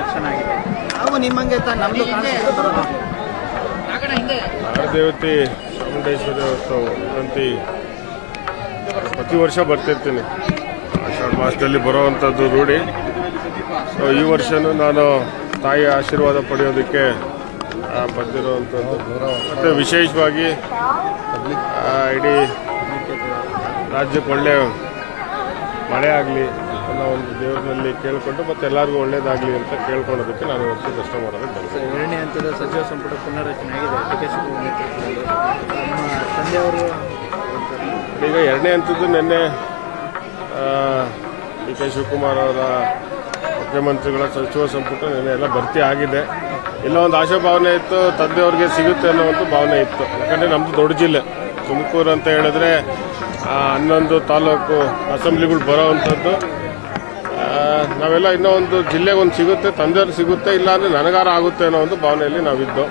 ದರ್ಶನ ಆಗಿದೆ. ನಾವು ನಿಮ್ಮಂಗೆ ನಮ್ದು ದೇವತೆ ಚಾಮುಂಡೇಶ್ವರಿ ಹೊತ್ತು ಪ್ರತಿ ವರ್ಷ ಬರ್ತಿರ್ತೀನಿ. ಆಷಾಢ ಮಾಸದಲ್ಲಿ ಬರೋವಂಥದ್ದು ರೂಢಿ. ಸೊ ಈ ವರ್ಷನೂ ನಾನು ತಾಯಿಯ ಆಶೀರ್ವಾದ ಪಡೆಯೋದಕ್ಕೆ ಬಂದಿರುವಂಥದ್ದು. ಮತ್ತು ವಿಶೇಷವಾಗಿ ಇಡೀ ರಾಜ್ಯಕ್ಕೆ ಒಳ್ಳೆ ಮಳೆ ಆಗಲಿ ಅನ್ನೋ ಒಂದು ದೇವರಲ್ಲಿ ಕೇಳಿಕೊಂಡು ಮತ್ತು ಎಲ್ಲರಿಗೂ ಒಳ್ಳೇದಾಗಲಿ ಅಂತ ಕೇಳ್ಕೊಳ್ಳೋದಕ್ಕೆ ನಾನು ಇವತ್ತು ದರ್ಶನ ಮಾಡೋದಕ್ಕೆ ಬಂದೆ. ಎರಡನೇ ಹಂತದ ಸಚಿವ ಸಂಪುಟ ಪುನರ್ರಚನೆ ಆಗಿದೆ ಡಿ ಕೆ ಶಿವಕುಮಾರ್ ನೇತೃತ್ವದಲ್ಲಿ. ನಮ್ಮ ತಂದೆಯವರು ಈಗ ಎರಡನೇ ಹಂತದ್ದು ನಿನ್ನೆ ಡಿ ಕೆ ಶಿವಕುಮಾರ್ ಅವರ ಮುಖ್ಯಮಂತ್ರಿಗಳ ಸಚಿವ ಸಂಪುಟ ನಿನ್ನೆ ಎಲ್ಲ ಭರ್ತಿ ಆಗಿದೆ. ಇಲ್ಲ ಒಂದು ಆಶಾಭಾವನೆ ಇತ್ತು, ತಂದೆಯವ್ರಿಗೆ ಸಿಗುತ್ತೆ ಅನ್ನೋ ಒಂದು ಭಾವನೆ ಇತ್ತು. ಯಾಕಂದರೆ ನಮ್ಮದು ದೊಡ್ಡ ಜಿಲ್ಲೆ ತುಮಕೂರು ಅಂತ ಹೇಳಿದ್ರೆ 11 ತಾಲೂಕು ಅಸೆಂಬ್ಲಿಗಳು ಬರೋವಂಥದ್ದು. ನಾವೆಲ್ಲ ಇನ್ನೂ ಒಂದು ಜಿಲ್ಲೆಗೆ ಒಂದು ಸಿಗುತ್ತೆ, ತಂದೆಯವ್ರಿಗೆ ಸಿಗುತ್ತೆ, ಇಲ್ಲ ಅಂದರೆ ನನಗಾರ ಆಗುತ್ತೆ ಅನ್ನೋ ಒಂದು ಭಾವನೆಯಲ್ಲಿ ನಾವಿದ್ದು.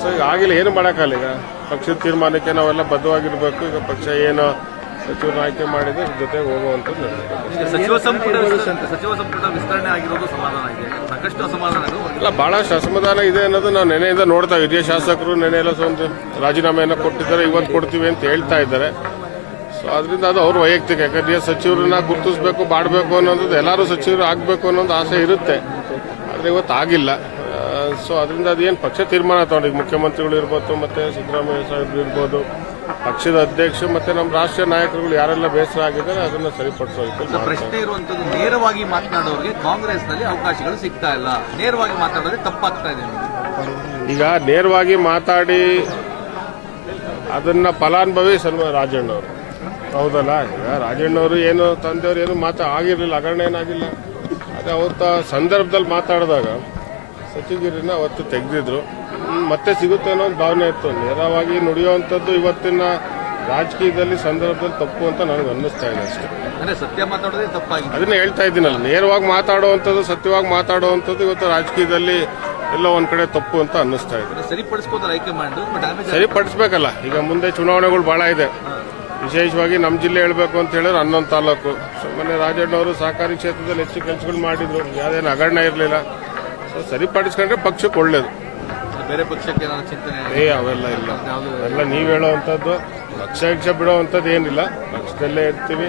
ಸೊ ಈಗ ಆಗಿಲ್ಲ, ಏನು ಮಾಡೋಕ್ಕಲ್ಲ. ಈಗ ಪಕ್ಷದ ತೀರ್ಮಾನಕ್ಕೆ ನಾವೆಲ್ಲ ಬದ್ಧವಾಗಿರಬೇಕು. ಈಗ ಪಕ್ಷ ಏನು ಸಚಿವರು ಆಯ್ಕೆ ಮಾಡಿದ್ರೆ ಜೊತೆಗೆ ಹೋಗುವಂಥದ್ದು. ಸಚಿವ ಸಂಪುಟ ವಿಸ್ತರಣೆ ಆಗಿರೋದು ಸಮಾಧಾನ ಇದೆ, ಸಾಕಷ್ಟು ಅಸಮಾಧಾನ ಇಲ್ಲ, ಭಾಳಷ್ಟು ಅಸಮಾಧಾನ ಇದೆ ಅನ್ನೋದು ನಾವು ನೆನೆಯಿಂದ ನೋಡ್ತಾ. ಹಿರಿಯ ಶಾಸಕರು ನೆನೆ ಎಲ್ಲ ಒಂದು ರಾಜೀನಾಮೆಯನ್ನು ಕೊಟ್ಟಿದ್ದಾರೆ, ಇವತ್ತು ಕೊಡ್ತೀವಿ ಅಂತ ಹೇಳ್ತಾ ಇದ್ದಾರೆ. ಸೊ ಅದರಿಂದ ಅದು ಅವ್ರ ವೈಯಕ್ತಿಕ. ಯಾಕಂದ್ರೆ ಸಚಿವರನ್ನ ಗುರುತಿಸ್ಬೇಕು, ಮಾಡಬೇಕು ಅನ್ನೋದು ಎಲ್ಲರೂ ಸಚಿವರು ಆಗಬೇಕು ಅನ್ನೋದು ಆಸೆ ಇರುತ್ತೆ. ಆದರೆ ಇವತ್ತು ಆಗಿಲ್ಲ. ಸೊ ಅದರಿಂದ ಅದೇನು ಪಕ್ಷ ತೀರ್ಮಾನ ತಗೊಂಡಿದ್ದು, ಮುಖ್ಯಮಂತ್ರಿಗಳು ಇರ್ಬೋದು, ಮತ್ತು ಸಿದ್ದರಾಮಯ್ಯ ಸಾಹೇಬ್ರು ಇರ್ಬೋದು, ಪಕ್ಷದ ಅಧ್ಯಕ್ಷ ಮತ್ತು ನಮ್ಮ ರಾಷ್ಟ್ರೀಯ ನಾಯಕರುಗಳು ಯಾರೆಲ್ಲ ಬೇಸರ ಆಗಿದ್ದಾರೆ ಅದನ್ನು ಸರಿಪಡಿಸೋದಕ್ಕೆ. ಪ್ರಶ್ನೆ ಇರುವಂತದ್ದು, ನೇರವಾಗಿ ಮಾತನಾಡೋರಿಗೆ ಕಾಂಗ್ರೆಸ್ನಲ್ಲಿ ಅವಕಾಶಗಳು ಸಿಗ್ತಾ ಇಲ್ಲ, ನೇರವಾಗಿ ಮಾತಾಡೋದ್ರೆ ತಪ್ಪಾಗ್ತಾ ಇದೆ. ಈಗ ನೇರವಾಗಿ ಮಾತಾಡಿ ಅದನ್ನ ಫಲಾನುಭವಿ ರಾಜಣ್ಣವರು, ಹೌದಲ್ಲ. ಈಗ ರಾಜಣ್ಣವರು ಏನು ತಂದೆಯವರು ಏನು ಆಗಿರಲಿಲ್ಲ, ಹಗರಣ ಏನಾಗಿಲ್ಲ. ಅದೇ ಅವತ್ತ ಸಂದರ್ಭದಲ್ಲಿ ಮಾತಾಡಿದಾಗ ಸಚಿವಗಿರಿನ ಅವತ್ತು ತೆಗೆದಿದ್ರು. ಮತ್ತೆ ಸಿಗುತ್ತೆ ಅನ್ನೋ ಒಂದು ಭಾವನೆ ಇತ್ತು. ನೇರವಾಗಿ ನುಡಿಯುವಂಥದ್ದು ಇವತ್ತಿನ ರಾಜಕೀಯದಲ್ಲಿ ಸಂದರ್ಭದಲ್ಲಿ ತಪ್ಪು ಅಂತ ನನಗೆ ಅನ್ನಿಸ್ತಾ ಇದೆ ಅಷ್ಟೇ. ಸತ್ಯ ಮಾತಾಡೋದೇ ತಪ್ಪಾಗಿದೆ, ಅದನ್ನ ಹೇಳ್ತಾ ಇದ್ದೀನಲ್ಲ. ನೇರವಾಗಿ ಮಾತಾಡುವಂಥದ್ದು, ಸತ್ಯವಾಗಿ ಮಾತಾಡುವಂಥದ್ದು ಇವತ್ತು ರಾಜಕೀಯದಲ್ಲಿ ಎಲ್ಲ ಒಂದ್ ಕಡೆ ತಪ್ಪು ಅಂತ ಅನ್ನಿಸ್ತಾ ಇದೆ. ಸರಿಪಡಿಸ್ಬೇಕಲ್ಲ. ಈಗ ಮುಂದೆ ಚುನಾವಣೆಗಳು ಬಹಳ ಇದೆ. ವಿಶೇಷವಾಗಿ ನಮ್ಮ ಜಿಲ್ಲೆ ಹೇಳಬೇಕು ಅಂತ ಹೇಳಿದ್ರೆ 11 ತಾಲೂಕು. ಮೊನ್ನೆ ರಾಜಣ್ಣವರು ಸಹಕಾರಿ ಕ್ಷೇತ್ರದಲ್ಲಿ ಹೆಚ್ಚು ಕೆಲಸಗಳು ಮಾಡಿದ್ರು, ಯಾವುದೇನು ಹಗರಣ ಇರಲಿಲ್ಲ. ಸೊ ಸರಿಪಡಿಸ್ಕೊಂಡ್ರೆ ಪಕ್ಷಕ್ಕೆ ಒಳ್ಳೇದು. ಬೇರೆ ಪಕ್ಷಕ್ಕೆ ಚಿಂತನೆ ಅವೆಲ್ಲ ಇಲ್ಲ. ಎಲ್ಲ ನೀವು ಹೇಳೋವಂಥದ್ದು ಪಕ್ಷ ಬಿಡೋವಂಥದ್ದು ಏನಿಲ್ಲ. ಪಕ್ಷದಲ್ಲೇ ಇರ್ತೀವಿ.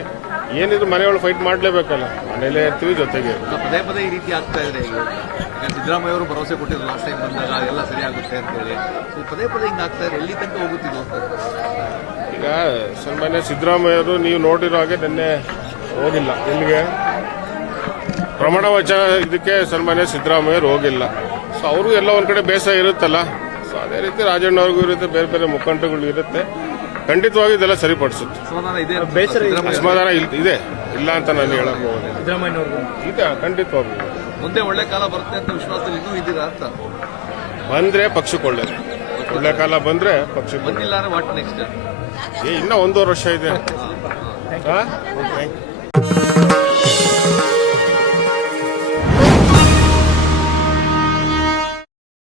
ಏನಿದ್ರು ಮನೆಯೊಳಗೆ ಫೈಟ್ ಮಾಡಲೇಬೇಕಲ್ಲ, ಮನೆಯಲ್ಲೇ ಇರ್ತೀವಿ, ಜೊತೆಗೆ. ಪದೇ ಪದೇ ಈ ರೀತಿ ಆಗ್ತಾ ಇದ್ರೆ ಸಿದ್ದರಾಮಯ್ಯ ಅವರು ಭರವಸೆ ಕೊಟ್ಟಿದ್ರು ಲಾಸ್ಟ್ ಟೈಮ್ ಬಂದಾಗ ಎಲ್ಲ ಸರಿ ಆಗುತ್ತೆ ಅಂತ ಹೇಳಿ. ಪದೇ ಪದೇ ಹಿಂಗೆ ಆಗ್ತಾ ಇದ್ರೆ ಎಲ್ಲಿ ತನಕ ಹೋಗುತ್ತಿದ್ದು ಅಂತ. ಈಗ ಸನ್ಮಾನ್ಯ ಸಿದ್ದರಾಮಯ್ಯ ಅವರು ನೀವು ನೋಡಿರೋ ಹಾಗೆ ನಿನ್ನೆ ಹೋಗಿಲ್ಲ ಎಲ್ಲಿಗೆ, ಪ್ರಮಾಣ ವಚನ ಇದಕ್ಕೆ ಸನ್ಮಾನ್ಯ ಸಿದ್ದರಾಮಯ್ಯರು ಹೋಗಿಲ್ಲ. ಸೊ ಅವ್ರಿಗೂ ಎಲ್ಲ ಒಂದ್ ಕಡೆ ಬೇಸರ ಇರುತ್ತಲ್ಲ. ಸೊ ಅದೇ ರೀತಿ ರಾಜಣ್ಣವ್ರಿಗೂ ಇರುತ್ತೆ, ಬೇರೆ ಬೇರೆ ಮುಖಂಡಗಳು ಇರುತ್ತೆ. ಖಂಡಿತವಾಗಿ ಇದೆಲ್ಲ ಸರಿಪಡಿಸುತ್ತೆ. ಅಸಮಾಧಾನ ಇದೆ, ಇಲ್ಲ ಅಂತ ನಾನು ಹೇಳಕ್ ಹೋಗೋದು. ಇದೆ, ಖಂಡಿತವಾಗಿ ಮುಂದೆ ಒಳ್ಳೆ ಕಾಲ ಬರುತ್ತೆ ಅಂತ ವಿಶ್ವಾಸದಲ್ಲಿ ಇನ್ನೂ ಇದ್ದೀರಾ ಅಂತ. ಬಂದ್ರೆ ಪಕ್ಷಕ್ಕೆ ಒಳ್ಳೇದು. ಒಳ್ಳೆ ಕಾಲ ಬಂದ್ರೆ ಪಕ್ಷಕ್ಕೆ ಬಂದಿಲ್ಲ ಅಂದ್ರೆ ವಾಟ್ ನೆಕ್ಸ್ಟ್? ಇನ್ನ 1.5 ವರ್ಷ ಇದೆ.